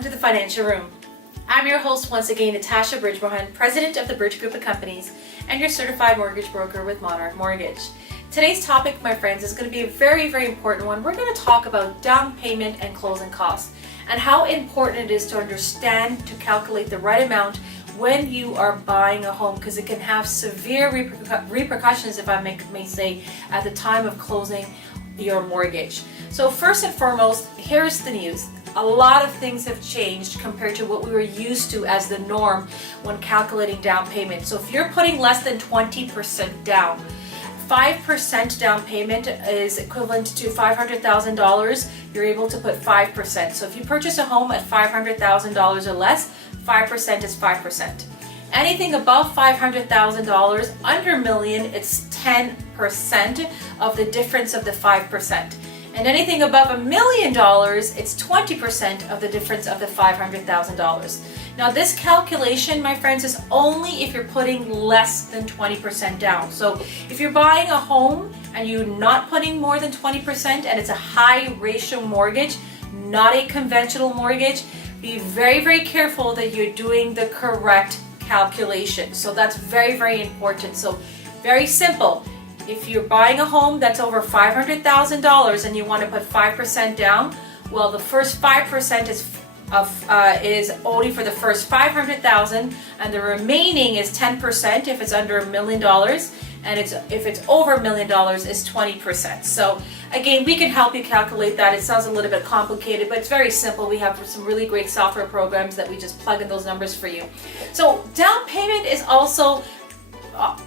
Welcome to the Financial Room. I'm your host once again, Natasha Bridgmohan, President of the Bridge Group of Companies and your certified mortgage broker with Monarch Mortgage. Today's topic, my friends, is going to be a very, very important one. We're going to talk about down payment and closing costs and how important it is to understand to calculate the right amount when you are buying a home, because it can have severe repercussions, if I may say, at the time of closing your mortgage. So first and foremost, here's the news. A lot of things have changed compared to what we were used to as the norm when calculating down payment. So if you're putting less than 20% down, 5% down payment is equivalent to $500,000. You're able to put 5%. So if you purchase a home at $500,000 or less, 5% is 5%. Anything above $500,000, under $1 million, it's 10% of the difference of the 5%. And anything above $1 million, it's 20% of the difference of the $500,000. Now this calculation, my friends, is only if you're putting less than 20% down. So if you're buying a home and you're not putting more than 20% and it's a high ratio mortgage, not a conventional mortgage, be very, very careful that you're doing the correct calculation. So that's very, very important. So very simple. If you're buying a home that's over $500,000 and you want to put 5% down, well, the first 5% is only for the first $500,000, and the remaining is 10% if it's under $1 million, and if it's over $1 million is 20%. So again, we can help you calculate that. It sounds a little bit complicated, but it's very simple. We have some really great software programs that we just plug in those numbers for you. So down payment is also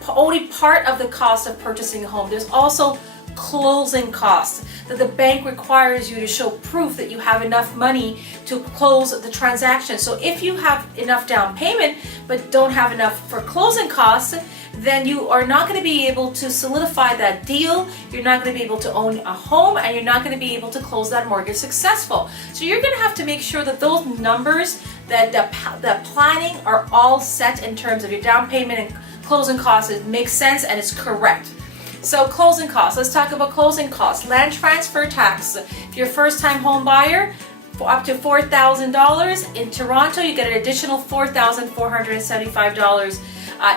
only part of the cost of purchasing a home. There's also closing costs that the bank requires you to show proof that you have enough money to close the transaction. So if you have enough down payment but don't have enough for closing costs, then you are not going to be able to solidify that deal. You're not going to be able to own a home, and you're not going to be able to close that mortgage successful. So you're going to have to make sure that those numbers, that planning are all set in terms of your down payment and closing costs. It makes sense and it's correct. So closing costs, let's talk about closing costs. Land transfer tax. If you're a first-time home buyer, for up to $4,000. In Toronto, you get an additional $4,475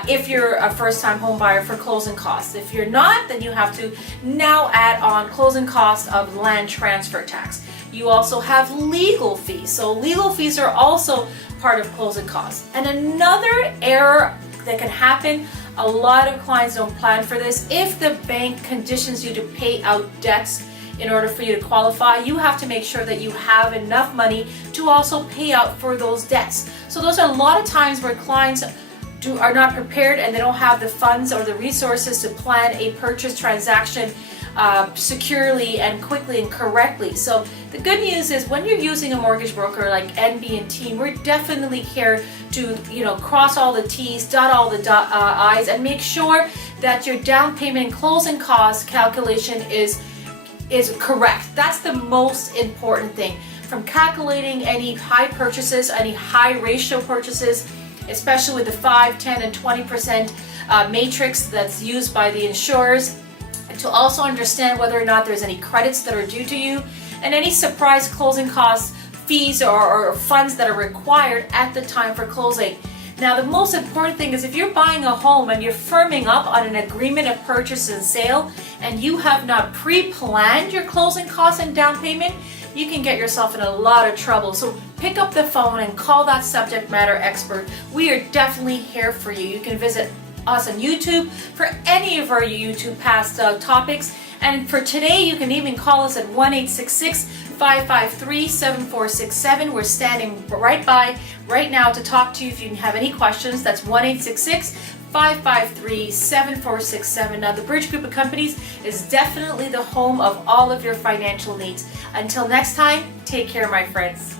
if you're a first-time home buyer for closing costs. If you're not, then you have to now add on closing costs of land transfer tax. You also have legal fees. So legal fees are also part of closing costs. And another error that can happen, a lot of clients don't plan for this. If the bank conditions you to pay out debts in order for you to qualify, you have to make sure that you have enough money to also pay out for those debts. So those are a lot of times where clients are not prepared and they don't have the funds or the resources to plan a purchase transaction securely and quickly and correctly. So the good news is when you're using a mortgage broker like NB and Team, we're definitely here to cross all the T's, dot all the I's, and make sure that your down payment and closing cost calculation is correct. That's the most important thing. From calculating any high purchases, any high ratio purchases, especially with the 5, 10, and 20% matrix that's used by the insurers, to also understand whether or not there's any credits that are due to you, and any surprise closing costs, fees, or funds that are required at the time for closing. Now, the most important thing is if you're buying a home and you're firming up on an agreement of purchase and sale, and you have not pre-planned your closing costs and down payment, you can get yourself in a lot of trouble. So pick up the phone and call that subject matter expert. We are definitely here for you. You can visit us on YouTube for any of our YouTube past topics. And for today, you can even call us at 1-866-553-7467. We're standing right by right now to talk to you if you have any questions. That's 1-866-553-7467. Now, the Bridge Group of Companies is definitely the home of all of your financial needs. Until next time, take care, my friends.